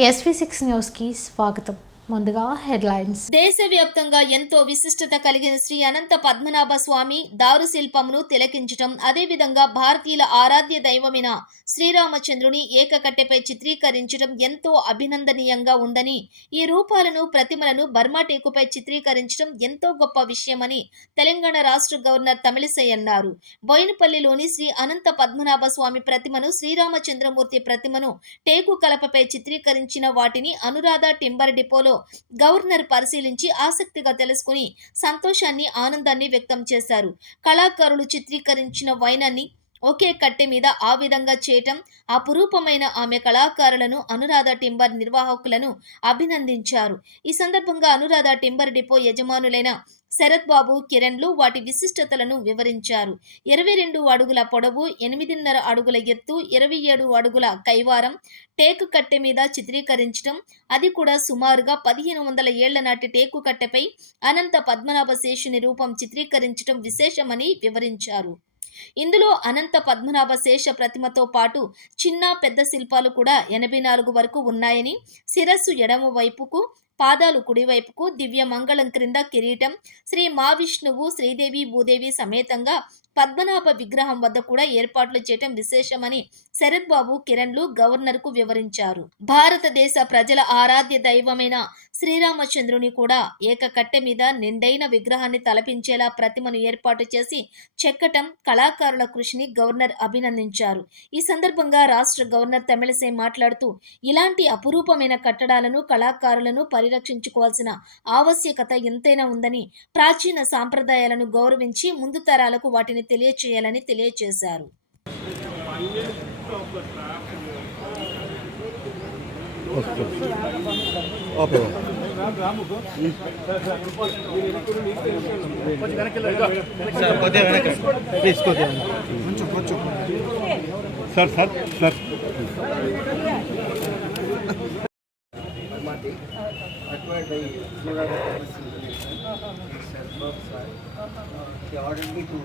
SV six న్యూస్కి స్వాగతం. ముందుగా హెడ్లైన్స్. దేశవ్యాప్తంగా ఎంతో విశిష్టత కలిగిన శ్రీ అనంత పద్మనాభ స్వామి దారు శిల్పమును తిలకించటం అదేవిధంగా భారతీయుల ఆరాధ్య దైవమైన శ్రీరామచంద్రుని ఏకకట్టెపై చిత్రీకరించడం ఎంతో అభినందనీయంగా ఉందని ఈ రూపాలను ప్రతిమలను బర్మా టేకుపై చిత్రీకరించడం ఎంతో గొప్ప విషయమని తెలంగాణ రాష్ట్ర గవర్నర్ తమిళిసై అన్నారు. బోయినపల్లిలోని శ్రీ అనంత పద్మనాభ స్వామి ప్రతిమను శ్రీరామచంద్రమూర్తి ప్రతిమను టేకు కలపపై చిత్రీకరించిన వాటిని అనురాధ టింబర్ డిపోలో గవర్నర్ పరిశీలించి ఆసక్తిగా తెలుసుకుని సంతోషాన్ని ఆనందాన్ని వ్యక్తం చేశారు. కళాకారులు చిత్రీకరించిన వైనాన్ని ఒకే కట్టె మీద ఆ విధంగా చేయటం అపురూపమైన ఆమె కళాకారులను అనురాధ టింబర్ నిర్వాహకులను అభినందించారు. ఈ సందర్భంగా అనురాధ టింబర్ డిపో యజమానులైన శరత్ బాబు కిరణ్లు వాటి విశిష్టతలను వివరించారు. ఇరవై రెండు అడుగుల పొడవు ఎనిమిదిన్నర అడుగుల ఎత్తు ఇరవై ఏడు అడుగుల కైవారం టేకు కట్టె మీద చిత్రీకరించడం అది కూడా సుమారుగా పదిహేను వందల ఏళ్ళ నాటి టేకు కట్టెపై అనంత పద్మనాభ శేషుని రూపం చిత్రీకరించడం విశేషమని వివరించారు. ఇందులో అనంత పద్మనాభ శేష ప్రతిమతో పాటు చిన్న పెద్ద శిల్పాలు కూడా ఎనభై నాలుగు వరకు ఉన్నాయని శిరస్సు ఎడమ వైపుకు పాదాలు కుడివైపుకు దివ్య మంగళం క్రింద కిరీటం శ్రీ మహావిష్ణువు శ్రీదేవి భూదేవి సమేతంగా పద్మనాభ విగ్రహం వద్ద కూడా ఏర్పాట్లు చేయటం విశేషమని శరత్ బాబు కిరణ్లు గవర్నర్కు వివరించారు. భారతదేశ ప్రజల ఆరాధ్య దైవమైన శ్రీరామచంద్రుని కూడా ఏకకట్టె మీద నిండైన విగ్రహాన్ని తలపించేలా ప్రతిమను ఏర్పాటు చేసి చెక్కటం కళాకారుల కృషిని గవర్నర్ అభినందించారు. ఈ సందర్భంగా రాష్ట్ర గవర్నర్ తమిళసై మాట్లాడుతూ ఇలాంటి అపురూపమైన కట్టడాలను కళాకారులను పరిరక్షించుకోవాల్సిన ఆవశ్యకత ఎంతైనా ఉందని ప్రాచీన సాంప్రదాయాలను గౌరవించి ముందు తరాలకు వాటిని తెలియచేయాలని తెలియజేశారు ఓకే సార్ కొద్దిగా University, acquired by Florida Commerce International, Mr. Bob Sir. He ordered me to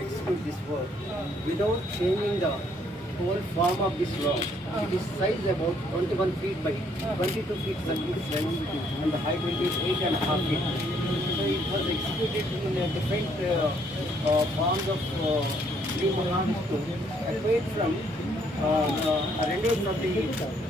execute this work without changing the whole form of this rock. It is size about 21 feet by 22 feet and the height will be 8 and a half feet. So it was executed in a different uh, uh, forms of uh, new monarchs acquired from, uh, uh, rendered from the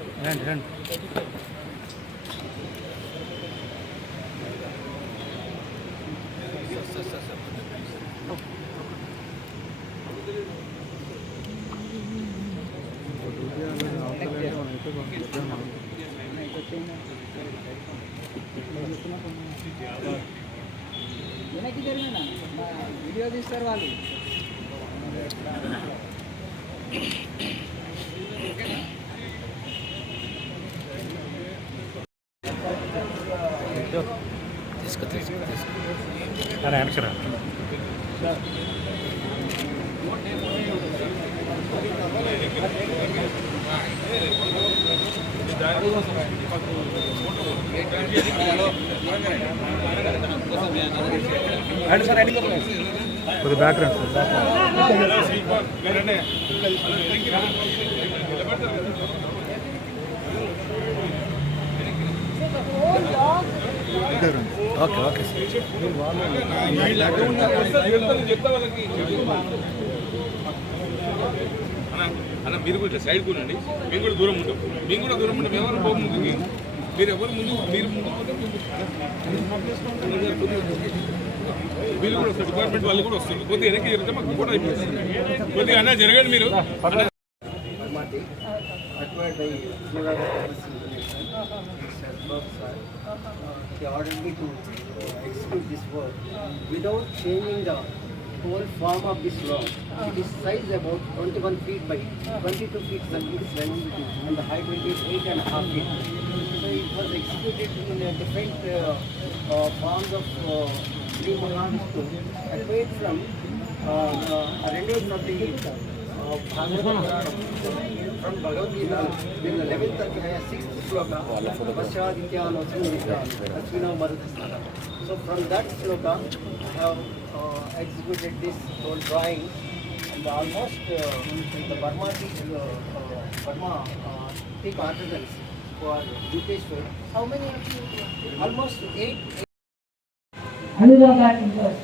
వెనక్కి జరిగిన video తీస్తారు వాళ్ళు అరే వెనకరా కొద్ది background sir okay okay sir. అన్న మీరు కూడా ఇట్లా సైడ్ కూరండి మేము కూడా దూరం ఉంటాం మేము కూడా దూరం ఉంటాం ఎవరు పో ముందుకి మీరు ఎవరు ముందు మీరు ముందు మీరు కూడా వస్తారు. డిపార్ట్మెంట్ వాళ్ళు కూడా వస్తారు. కొద్దిగా వెనక్కి జరిగితే మాకు కూడా అయిపోతుంది. కొద్దిగా అన్న జరగండి మీరు. Ordered me to execute this work without changing the whole form of this rock. It is size about 21 feet by 22 feet length and the height will be 8 and a half feet. So it was executed in uh, different uh, uh, forms of uh, Sri Mahavishnu, apart from uh, uh, a rendering from the from Bhagavad Gita, the 11th Adhyaya, 6th sloka, Paschaditya Nochinita, Asvina Maradhastana. So from that sloka, I have uh, executed this whole drawing and almost uh, the Burma uh, uh, Burma uh, tea artisans who are Bhuteshwar. How many of you? Almost eight. Anuradha Timbers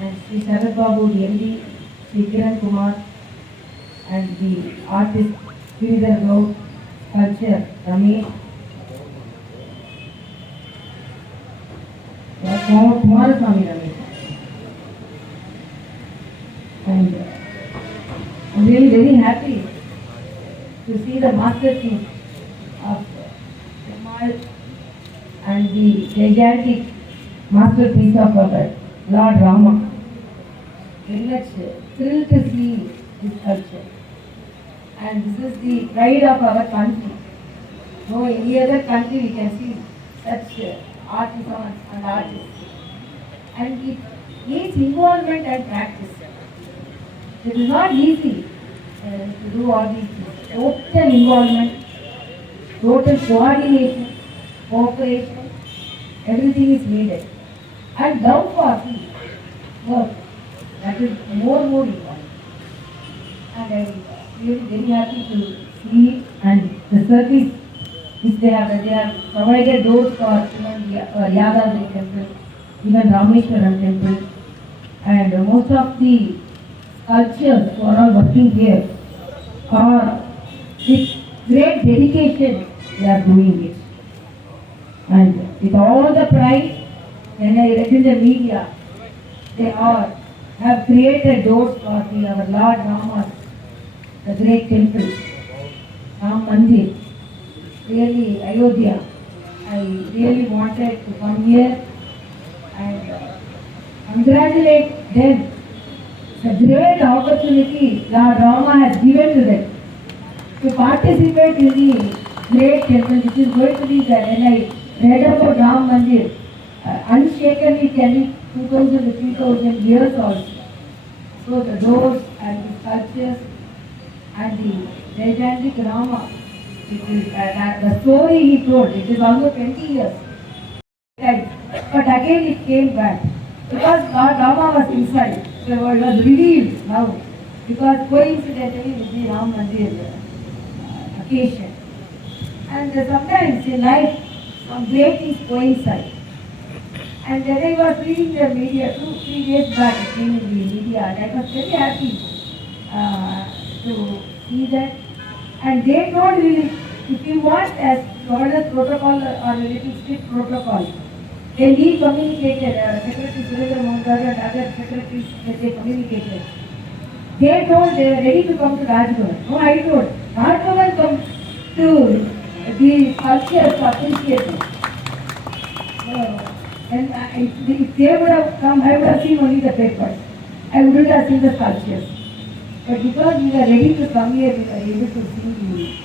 and Sri Sharad Babu, the MD, Sri Kiran Kumar and the artist Sridhar Gaur, sculpture Ramesh. Kumaraswamy Ramesh. And I'm really very happy to see the masterpiece of Perumal and the gigantic masterpiece of our Lord Rama. Much thrilled to see this sculpture. And this is the pride of our country. No any other country we can see such uh, artisans and artists. And it needs involvement and practice. It is not easy uh, to do all these things. Total involvement, total coordination, cooperation, everything is needed. And love for work, that is more more important. And I am really very happy to see and the service which they have, they have provided those for even uh, Yadavi temple, even Rameshwaram temple. And most of the sculptures who are all working here are with great dedication they are doing it. And with all the pride, when I read in the media, they are, have created doors for the, our Lord Rama, the great temple, Ram Mandir, really Ayodhya. I really wanted to come here and uh, congratulate them. A great opportunity Lord Rama has given to them to participate in the great temple which is going to be there. And read about Ram Mandir, uh, unshakenly 2000 to 3000 years also. So the doors and the sculptures and the gigantic Rama, it is, uh, that- the story he told, it is almost 20 years. But again it came back because Rama was inside. So I was revealed now because coincidentally with the Ram Mandir uh, occasion. And sometimes in life some great things coincide. And then I was reading the media two, three days back, in the media, and I was very happy uh, to see that. And they told really, if you want as governance protocol or a little strict protocol, then we communicated, uh, Secretary Surendra Mohan and other secretaries, they communicated. They told they were ready to come to Rajbhavan. No, I told, Rajbhavan come to the culture it. So, and if they would have come, I would have seen only the papers. I wouldn't have seen the sculptures. But because we were ready to come here, we were able to see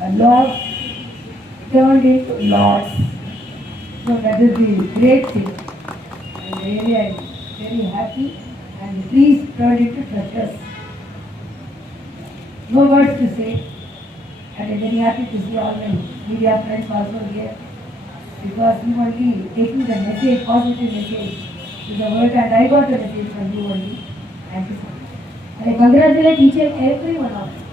the uh, laws turned into laws. So that is the great thing. And really I am very happy and please turn into treasures. No words to say. And I'm very happy to see all my media friends also here because you only taking the message, positive message to the world and I got the message from you only. Thank you so much. I congratulate each and every one of you.